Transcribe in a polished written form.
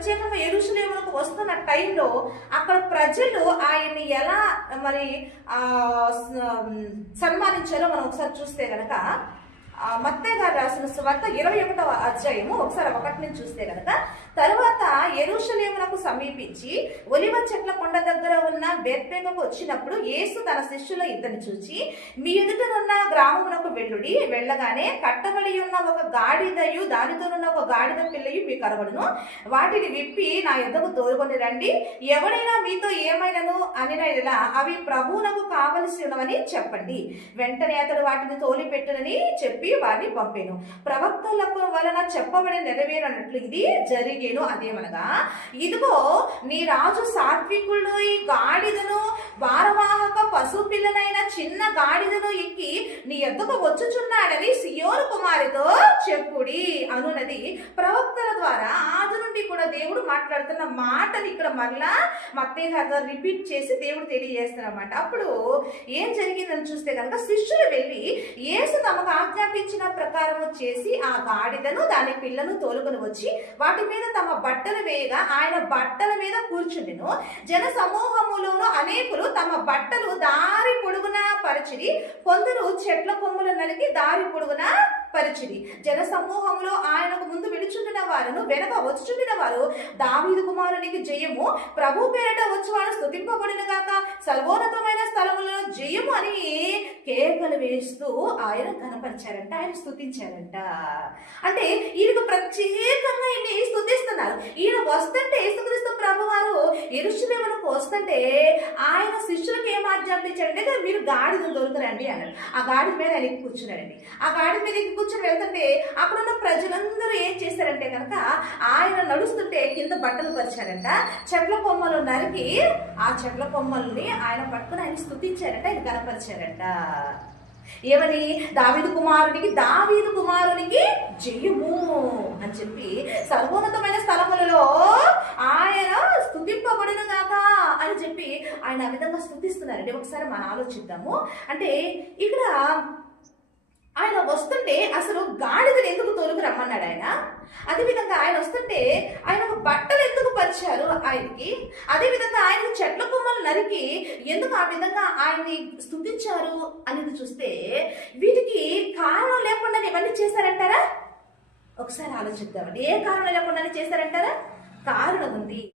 ప్రత్యేకంగా యెరూషలేమునకు వస్తున్న టైంలో అక్కడ ప్రజలు ఆయన్ని ఎలా మరి సన్మానించారో మనం ఒకసారి చూస్తే గనక మత్తయి గారు రాసిన సువార్త 21వ అధ్యాయము ఒకసారి 1 నుంచి చూస్తే గనక, తరువాత యెరూషలేమునకు సమీపించి ఒలివ చెట్ల కొండ దగ్గర ఉన్న బేత్పేగకు వచ్చినప్పుడు యేసు తన శిష్యుల ఇద్దరిని చూచి, మీ ఎదుటనున్న గ్రామమునకు వెళ్ళుడి, వెళ్ళగానే కట్టబడి ఉన్న ఒక గాడిదయు దానితోనున్న ఒక గాడిద పిల్లయు మీకు కనబడును, వాటిని విప్పి నా యొద్దకు తోలుకొని రండి, ఎవడైనా మీతో ఏమైనను అనినలా అవి ప్రభువునకు కావలసి ఉన్నవని చెప్పండి. వెంటనే అతడు వాటిని తోలిపెట్టునని చెప్పి వారిని పంపాను. ప్రవక్తలకు వలన చెప్పబడి నెరవేరనట్లు ఇది జరిగేను. అదేమనగా, ఇదిగో నీ రాజు సాత్వికులు ఈ గాడిదను భారవాహక పశు పిల్లనైన చిన్న గాడిదను ఎక్కి నీ ఎద్దుకు వచ్చుచున్నాడని సియోను కుమారితో చెప్పుడి అనున్నది ప్రవక్తల ద్వారా ఆది నుండి కూడా దేవుడు మాట్లాడుతున్న మాటని ఇక్కడ మరలా మత్తయి గారు రిపీట్ చేసి దేవుడు తెలియజేస్తారన్నమాట. అప్పుడు ఏం జరిగిందని చూస్తే కనుక, శిష్యులు వెళ్ళి యేసు తమకు ఆజ్ఞాపించిన ప్రకారము చేసి ఆ గాడిదను దాని పిల్లను తోలుకొని వచ్చి వాటి మీద తమ బట్టలు వేయగా ఆయన బట్టల మీద కూర్చుండెను. జన సమూహములోను అనేకులు తమ బట్టలు దారి పొడుగున పరిచిరి, కొందరు చెట్ల కొమ్ములు నలిగి దారి పొడుగున పరిచిరి. జన సమూహంలో ఆయనకు ముందు విడుచుండిన వారును వెనక వచ్చుచుండిన వారు, దావీదు కుమారునికి జయము, ప్రభు పేరట వచ్చువాడు స్తుతింపబడిన గాక, సర్వోన్నతమైన స్థలములలో జయము అని కేకలు వేస్తూ ఆయన కనపరిచారంట, ఆయన స్తుతించారంట. అంటే ఈయనకు ప్రత్యేకంగా ఈయన్ని స్తుతిస్తున్నారు. ఈయన వస్తుంటే యేసుక్రీస్తు ప్రభు వారు యెరూషలేమునకు వస్తుంటే ఆయన శిష్యులకు ఏం ఆజ్ఞాపించారంటే, మీరు గాడిదను దొరుకురండి అన్నాడు. ఆ గాడి మీద ఆయన ఎక్కి కూర్చున్నాడండి. ఆ గాడి మీద ఎక్కి కూర్చొని వెళ్తుంటే అక్కడున్న ప్రజలందరూ ఏం చేశారంటే కనుక, ఆయన నడుస్తుంటే కింద బట్టలు పరిచారంట, చెట్ల కొమ్మలు నరికి ఆ చెట్ల కొమ్మల్ని ఆయన పట్టుకుని ఆయన స్తుతించారంట, ఆయన కనపరిచారంట. ఏమని? దావీదు కుమారునికి జయము అని చెప్పి సర్వోన్నతమైన స్థలములలో ఆయన స్తుతింపబడిన గాక అని చెప్పి ఆయన ఆ విధంగా స్తుతిస్తున్నారండి. ఒకసారి మనం ఆలోచిద్దాము. అంటే ఇక్కడ ఆయన వస్తుంటే అసలు గాడిదను ఎందుకు తోలుకు రమ్మన్నాడు ఆయన? అదేవిధంగా ఆయన వస్తుంటే ఆయన బట్టలు ఎందుకు పరిచారు ఆయనకి? అదేవిధంగా ఆయన చెట్ల కొమ్మలు నరికి ఎందుకు ఆ విధంగా ఆయన్ని స్తుతించారు అనేది చూస్తే వీటికి కారణం లేకుండానే ఇవన్నీ చేశారంటారా? ఒకసారి ఆలోచిద్దామండి. ఏ కారణం లేకుండానే చేశారంటారా? కారణం ఉంది.